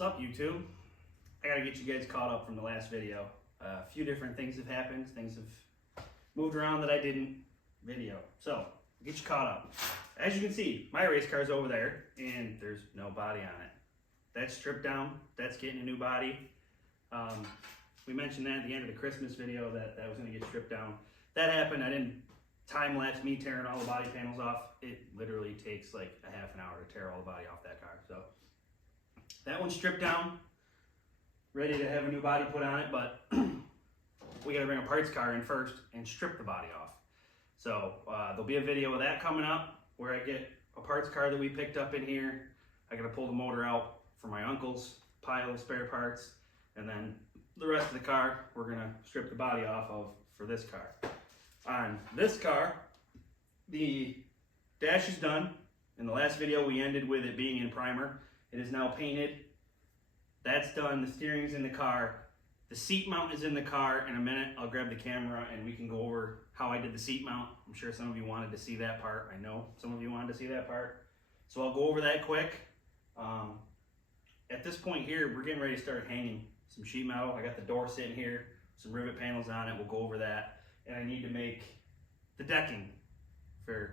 What's up, YouTube? I gotta get you guys caught up from the last video. A few different things have happened. Things have moved around that I didn't video. So, get you caught up. As you can see, my race car's over there, and there's no body on it. That's stripped down. That's getting a new body. We mentioned that at the end of the Christmas video that was gonna get stripped down. That happened. I didn't time-lapse me tearing all the body panels off. It literally takes like a half an hour to tear all the body off that car. So that one's stripped down, ready to have a new body put on it, but we gotta bring a parts car in first and strip the body off. So there'll be a video of that coming up where I get a parts car that we picked up in here. I gotta pull the motor out for my uncle's pile of spare parts, and then the rest of the car we're gonna strip the body off of for this car. On this car, the dash is done. In the last video we ended with it being in primer. It is now painted. That's done. The steering's in the car. The seat mount is in the car. In a minute I'll grab the camera and we can go over how I did the seat mount. I'm sure some of you wanted to see that part. I know some of you wanted to see that part. So I'll go over that quick. At this point here, we're getting ready to start hanging some sheet metal. I got the door sitting here, some rivet panels on it. We'll go over that. And I need to make the decking to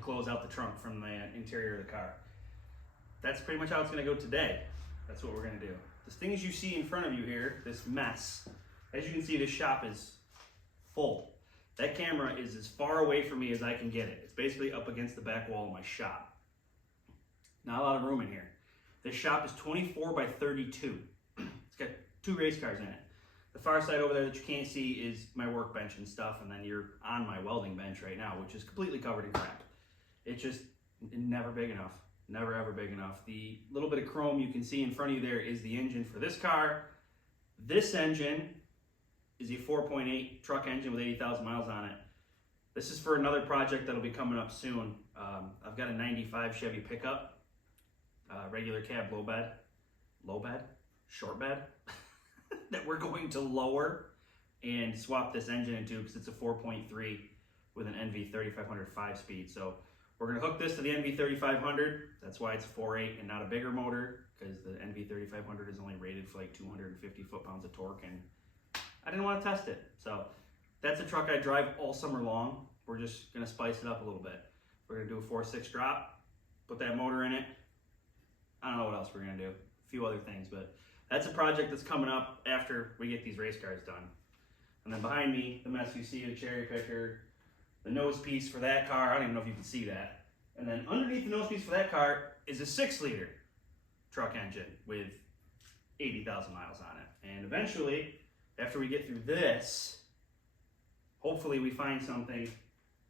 close out the trunk from the interior of the car. That's pretty much how it's gonna go today. That's what we're gonna do. The things you see in front of you here, this mess, as you can see, this shop is full. That camera is as far away from me as I can get it. It's basically up against the back wall of my shop. Not a lot of room in here. This shop is 24 by 32. It's got 2 race cars in it. The far side over there that you can't see is my workbench and stuff, and then you're on my welding bench right now, which is completely covered in crap. It's just never big enough. Never ever big enough. The little bit of chrome you can see in front of you there is the engine for this car. This engine is a 4.8 truck engine with 80,000 miles on it. This is for another project that'll be coming up soon. I've got a 95 Chevy pickup, regular cab short bed, that we're going to lower and swap this engine into because it's a 4.3 with an NV 3500 5-speed. So we're going to hook this to the NV 3500. That's why it's a 4.8 and not a bigger motor, because the NV 3500 is only rated for like 250 foot-pounds of torque, and I didn't want to test it. So that's a truck I drive all summer long. We're just going to spice it up a little bit. We're going to do a 4.6 drop, put that motor in it. I don't know what else we're going to do. A few other things, but that's a project that's coming up after we get these race cars done. And then behind me, the mess you see, the cherry picker, the nose piece for that car. I don't even know if you can see that. And then underneath the nose piece for that car is a 6-liter truck engine with 80,000 miles on it. And eventually, after we get through this, hopefully we find something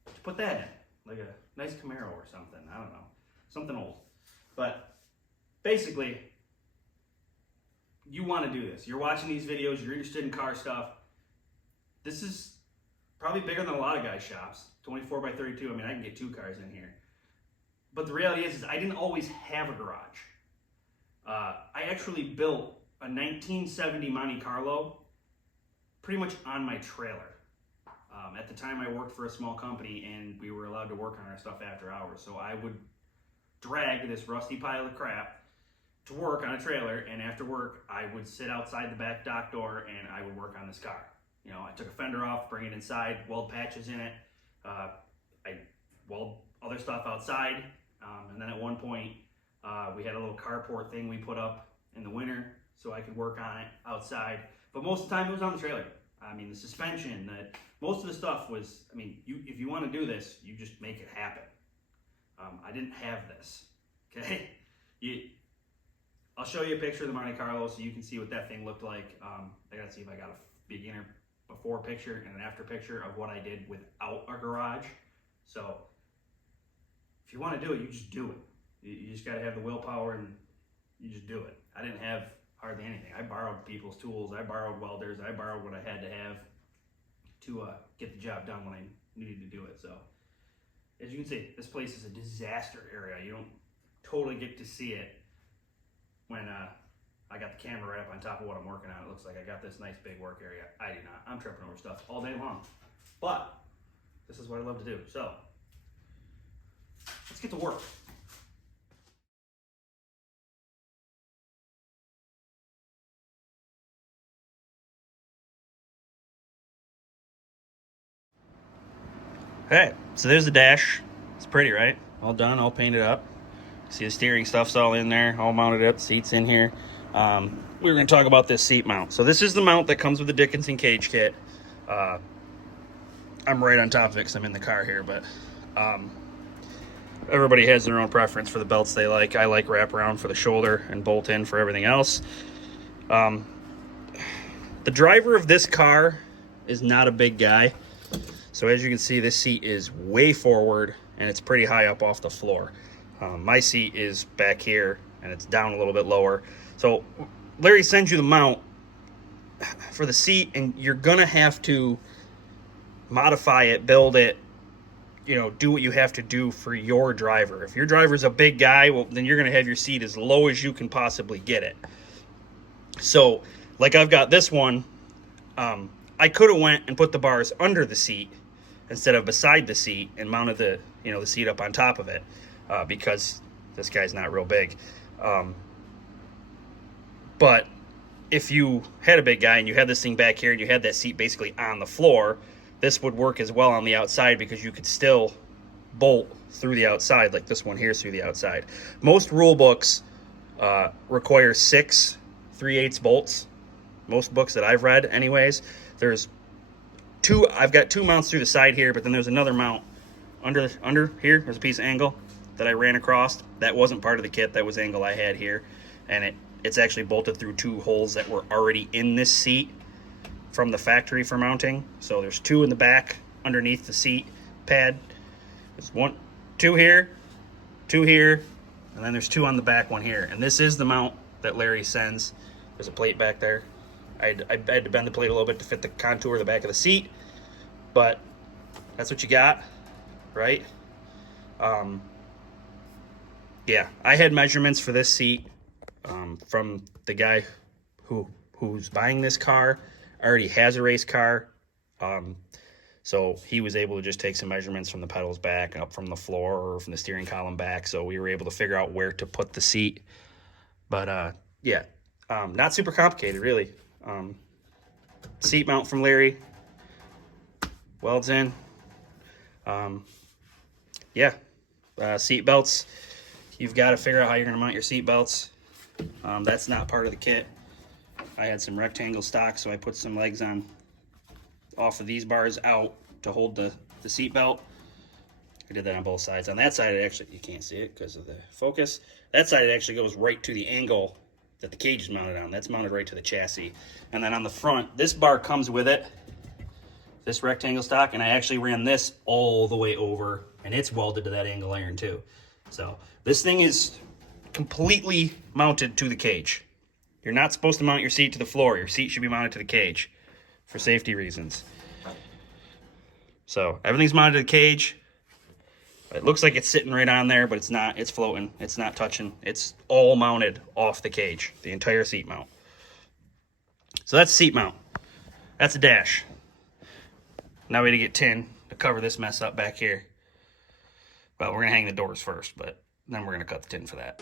to put that in, like a nice Camaro or something. I don't know, something old. But basically, you want to do this. You're watching these videos, you're interested in car stuff. This is probably bigger than a lot of guys' shops. 24 by 32, I mean, I can get 2 cars in here. But the reality is I didn't always have a garage. I actually built a 1970 Monte Carlo pretty much on my trailer. At the time I worked for a small company and we were allowed to work on our stuff after hours. So I would drag this rusty pile of crap to work on a trailer, and after work I would sit outside the back dock door and I would work on this car. You know, I took a fender off, bring it inside, weld patches in it. I weld other stuff outside, and then at one point we had a little carport thing we put up in the winter so I could work on it outside. But most of the time it was on the trailer. I mean, the suspension, most of the stuff was, I mean, if you want to do this, you just make it happen. I didn't have this, okay? I'll show you a picture of the Monte Carlo so you can see what that thing looked like. I gotta see if I got a beginner before picture and an after picture of what I did without a garage. So if you want to do it, you just do it. You just got to have the willpower and you just do it. I didn't have hardly anything. I borrowed people's tools. I borrowed welders. I borrowed what I had to have to get the job done when I needed to do it. So as you can see, this place is a disaster area. You don't totally get to see it when I got the camera right up on top of what I'm working on. It looks like I got this nice big work area. I do not. I'm tripping over stuff all day long. But this is what I love to do. So let's get to work. Okay, so there's the dash. It's pretty, right? All done, all painted up. See the steering stuff's all in there, all mounted up, seats in here. We were going to talk about this seat mount. So this is the mount that comes with the Dickinson cage kit. I'm right on top of it because I'm in the car here, but everybody has their own preference for the belts they like. I like wraparound for the shoulder and bolt in for everything else. The driver of this car is not a big guy. So as you can see, this seat is way forward and it's pretty high up off the floor. My seat is back here and it's down a little bit lower. So Larry sends you the mount for the seat and you're gonna have to modify it, build it, you know, do what you have to do for your driver. If your driver's a big guy, well, then you're gonna have your seat as low as you can possibly get it. So like I've got this one, I could have went and put the bars under the seat instead of beside the seat and mounted the, you know, the seat up on top of it. Because this guy's not real big. But if you had a big guy and you had this thing back here and you had that seat basically on the floor, this would work as well on the outside because you could still bolt through the outside like this one here is through the outside. Most rule books require 6 3/8 bolts. Most books that I've read anyways. There's 2, I've got 2 mounts through the side here, but then there's another mount under here. There's a piece of angle that I ran across. That wasn't part of the kit. That was angle I had here. And it's actually bolted through 2 holes that were already in this seat from the factory for mounting. So there's 2 in the back underneath the seat pad. There's 2 here, 2 here, and then there's 2 on the back, 1 here. And this is the mount that Larry sends. There's a plate back there. I had to bend the plate a little bit to fit the contour of the back of the seat, but that's what you got, right? Yeah, I had measurements for this seat from the guy who's buying this car. Already has a race car, so he was able to just take some measurements from the pedals back, up from the floor, or from the steering column back, so we were able to figure out where to put the seat. But yeah, not super complicated, really. Seat mount from Larry, welds in. Yeah, seat belts. You've got to figure out how you're going to mount your seat belts. That's not part of the kit. I had some rectangle stock, so I put some legs on off of these bars out to hold the seat belt. I did that on both sides. On that side, it actually, you can't see it because of the focus. That side, it actually goes right to the angle that the cage is mounted on. That's mounted right to the chassis. And then on the front, this bar comes with it, this rectangle stock, and I actually ran this all the way over, and it's welded to that angle iron too. So this thing is completely mounted to the cage. You're not supposed to mount your seat to the floor. Your seat should be mounted to the cage for safety reasons. So everything's mounted to the cage. It looks like it's sitting right on there, but it's not. It's floating. It's not touching. It's all mounted off the cage, the entire seat mount. So that's seat mount. That's a dash. Now we gotta get tin to cover this mess up back here. Well, we're gonna hang the doors first, but then we're gonna cut the tin for that.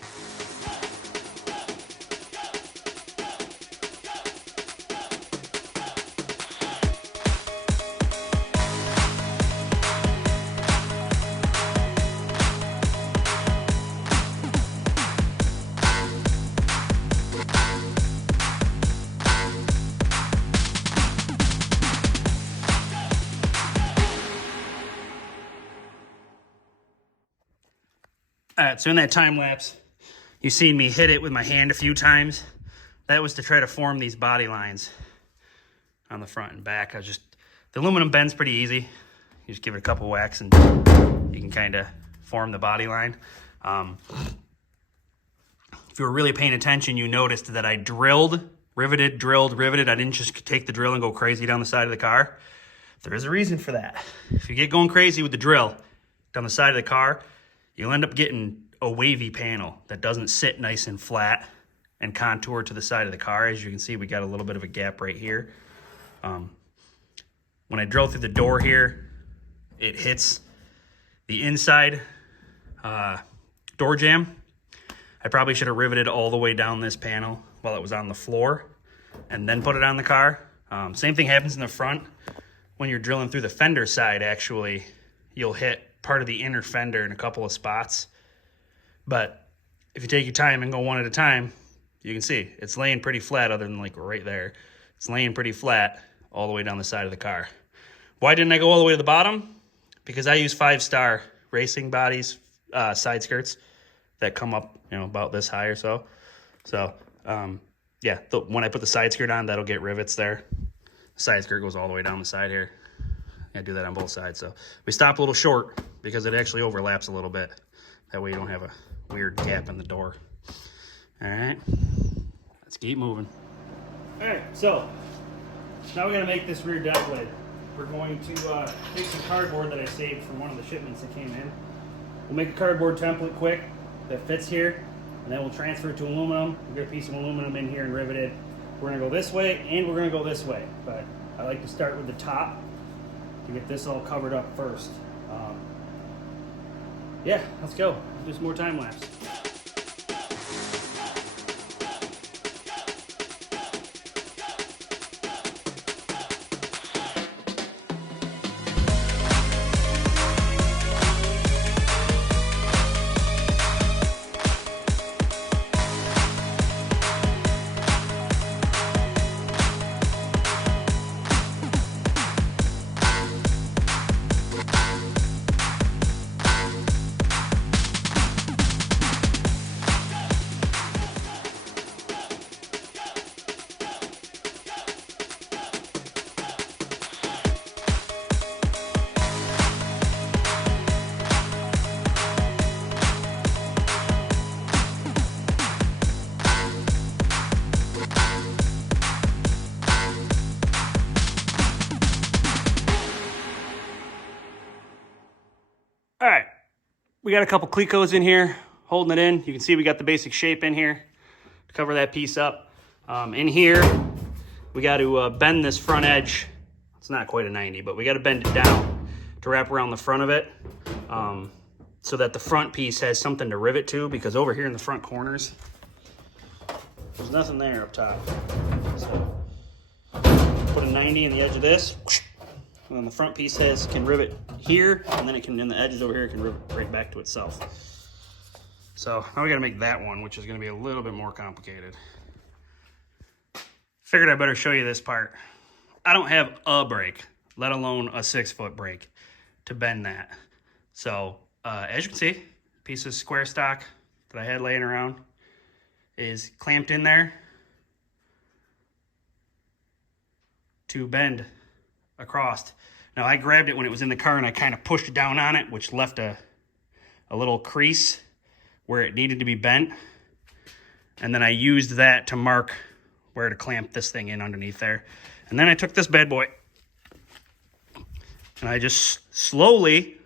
All right, so in that time lapse, you've seen me hit it with my hand a few times. That was to try to form these body lines on the front and back. The aluminum bends pretty easy. You just give it a couple whacks and you can kind of form the body line. If you were really paying attention, you noticed that I drilled, riveted. I didn't just take the drill and go crazy down the side of the car. There is a reason for that. If you get going crazy with the drill down the side of the car, you'll end up getting a wavy panel that doesn't sit nice and flat and contour to the side of the car. As you can see, we got a little bit of a gap right here. When I drill through the door here, it hits the inside door jamb. I probably should have riveted all the way down this panel while it was on the floor and then put it on the car. Same thing happens in the front. When you're drilling through the fender side, actually, you'll hit part of the inner fender in a couple of spots. But if you take your time and go one at a time, you can see it's laying pretty flat other than like right there. It's laying pretty flat all the way down the side of the car. Why didn't I go all the way to the bottom? Because I use 5-star racing bodies, side skirts that come up, about this high or so. So, yeah, when I put the side skirt on, that'll get rivets there. The side skirt goes all the way down the side here. I do that on both sides. So we stop a little short because it actually overlaps a little bit. That way you don't have a weird gap in the door. All right, let's keep moving. All right, so now we're gonna make this rear deck lid. We're going to take some cardboard that I saved from one of the shipments that came in. We'll make a cardboard template quick that fits here, and then we'll transfer it to aluminum. We'll get a piece of aluminum in here and rivet it. We're gonna go this way and we're gonna go this way, but I like to start with the top to get this all covered up first. Yeah, let's go. Let's do some more time lapse. All right, we got a couple Clecos in here holding it in. You can see we got the basic shape in here to cover that piece up. In here, we got to bend this front edge. It's not quite a 90, but we got to bend it down to wrap around the front of it so that the front piece has something to rivet to, because over here in the front corners, there's nothing there up top. So put a 90 in the edge of this. And then the front piece can rivet here, and then it can, in the edges over here, it can rivet right back to itself. So now we gotta make that one, which is gonna be a little bit more complicated. Figured I better show you this part. I don't have a brake, let alone a 6-foot brake to bend that. So as you can see, piece of square stock that I had laying around is clamped in there to bend across. Now I grabbed it when it was in the car and I kind of pushed down on it, which left a little crease where it needed to be bent. And then I used that to mark where to clamp this thing in underneath there. And then I took this bad boy and I just slowly,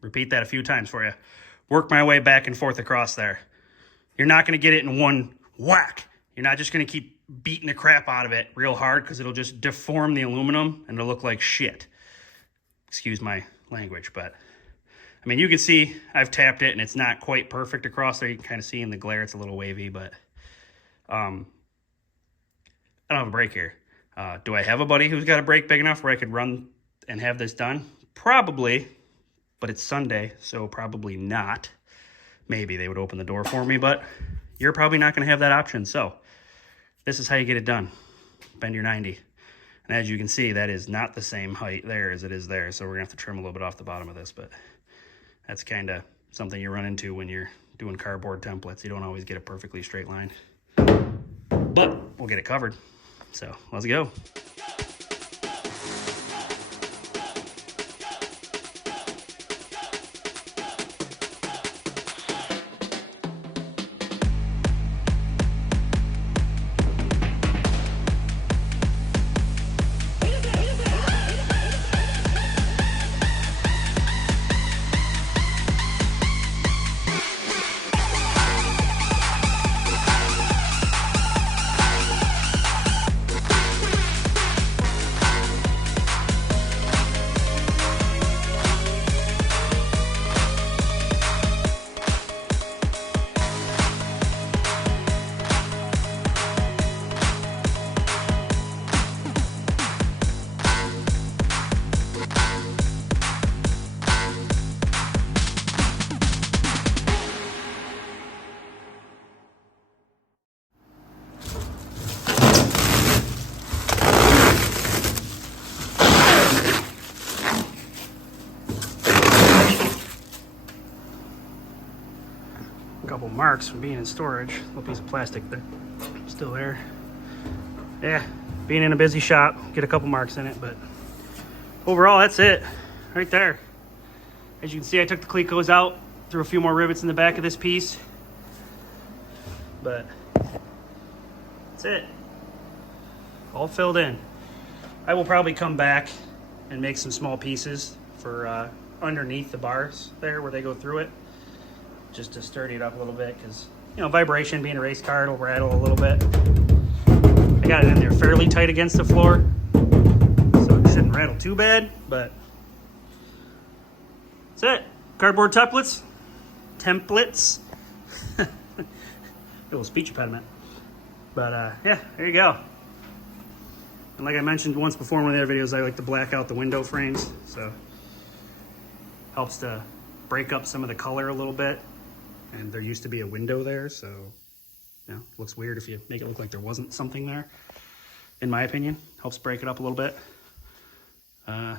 repeat that a few times for you, work my way back and forth across there. You're not gonna get it in one whack. You're not just gonna keep beating the crap out of it real hard, because it'll just deform the aluminum and it'll look like shit. Excuse my language, but I mean, you can see I've tapped it and it's not quite perfect across there. You can kind of see in the glare it's a little wavy, but I don't have a brake here. Do I have a buddy who's got a brake big enough where I could run and have this done? Probably, but it's Sunday, so probably not. Maybe they would open the door for me, but you're probably not going to have that option. So this is how you get it done. Bend your 90. And as you can see, that is not the same height there as it is there. So we're gonna have to trim a little bit off the bottom of this, but that's kind of something you run into when you're doing cardboard templates. You don't always get a perfectly straight line, but we'll get it covered. So let's go. marks from being in storage. A little piece of plastic there, still there. Yeah, being in a busy shop, get a couple marks in it, but overall, that's it right there. As you can see, I took the clecos out, threw a few more rivets in the back of this piece, but that's it. All filled in. I will probably come back and make some small pieces for underneath the bars there where they go through it, just to sturdy it up a little bit, because, you know, vibration, being a race car, it'll rattle a little bit. I got it in there fairly tight against the floor, so it shouldn't rattle too bad, but that's it. Cardboard templates. A little speech impediment. But yeah, there you go. And like I mentioned once before in one of the other videos, I like to black out the window frames, so helps to break up some of the color a little bit. And there used to be a window there, so you know, it looks weird if you make it look like there wasn't something there. In my opinion, helps break it up a little bit. I'll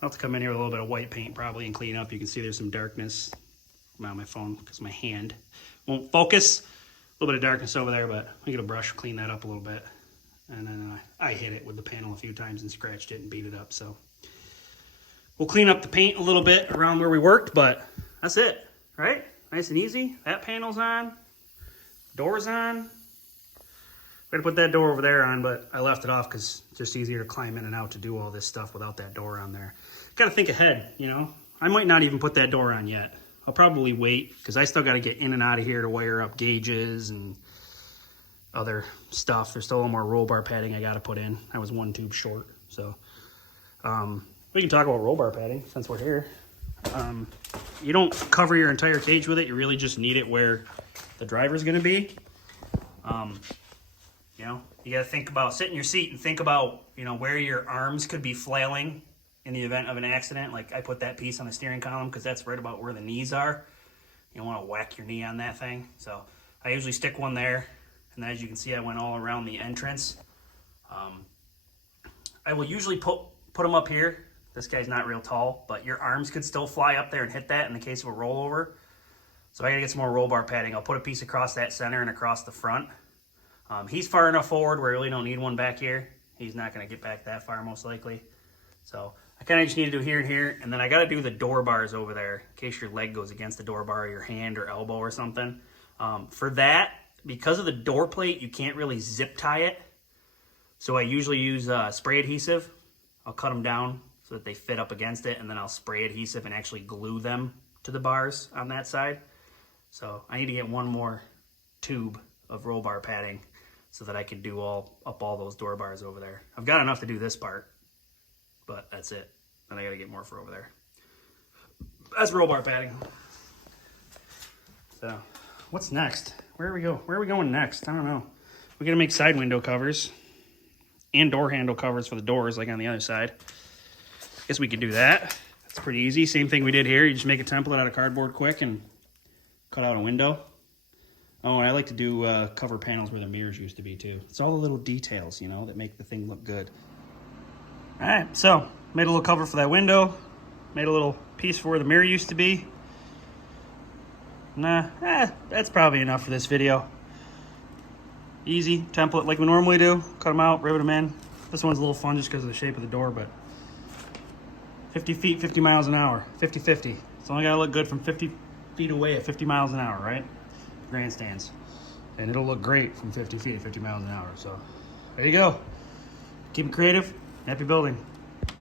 have to come in here with a little bit of white paint probably and clean up. You can see there's some darkness. I'm on my phone because my hand won't focus. A little bit of darkness over there, but I get a brush, clean that up a little bit. And then I hit it with the panel a few times and scratched it and beat it up. So we'll clean up the paint a little bit around where we worked, but that's it, right? Nice and easy. That panel's on. Door's on. I'm gonna put that door over there on, but I left it off because it's just easier to climb in and out to do all this stuff without that door on there. Gotta think ahead, you know? I might not even put that door on yet. I'll probably wait because I still gotta get in and out of here to wire up gauges and other stuff. There's still a little more roll bar padding I gotta put in. I was one tube short, so we can talk about roll bar padding since we're here. You don't cover your entire cage with it. You really just need it where the driver's gonna be. You know, you gotta think about, sit in your seat and think about, you know, where your arms could be flailing in the event of an accident. Like I put that piece on the steering column because that's right about where the knees are. You don't want to whack your knee on that thing. So I usually stick one there. And as you can see, I went all around the entrance. I will usually put them up here. This guy's not real tall, but your arms could still fly up there and hit that in the case of a rollover. So I gotta get some more roll bar padding. I'll put a piece across that center and across the front. He's far enough forward where I really don't need one back here. He's not gonna get back that far most likely. So I kind of just need to do here and here. And then I gotta do the door bars over there in case your leg goes against the door bar or your hand or elbow or something. For that, because of the door plate, you can't really zip tie it. So I usually use spray adhesive. I'll cut them down so that they fit up against it, and then I'll spray adhesive and actually glue them to the bars on that side. So I need to get one more tube of roll bar padding so that I can do all those door bars over there. I've got enough to do this part, but that's it. Then I gotta get more for over there. That's roll bar padding. So what's next? Where are we going next? I don't know. We gotta make side window covers and door handle covers for the doors, like on the other side. Guess we could do that. It's pretty easy. Same thing we did here. You just make a template out of cardboard quick and cut out a window. Oh, and I like to do cover panels where the mirrors used to be too. It's all the little details, you know, that make the thing look good. All right, so made a little cover for that window. Made a little piece for where the mirror used to be. That's probably enough for this video. Easy template like we normally do. Cut them out, rivet them in. This one's a little fun just because of the shape of the door, but 50 feet, 50 miles an hour, 50-50. It's only gotta look good from 50 feet away at 50 miles an hour, right? Grandstands. And it'll look great from 50 feet at 50 miles an hour. So there you go. Keep it creative. Happy building.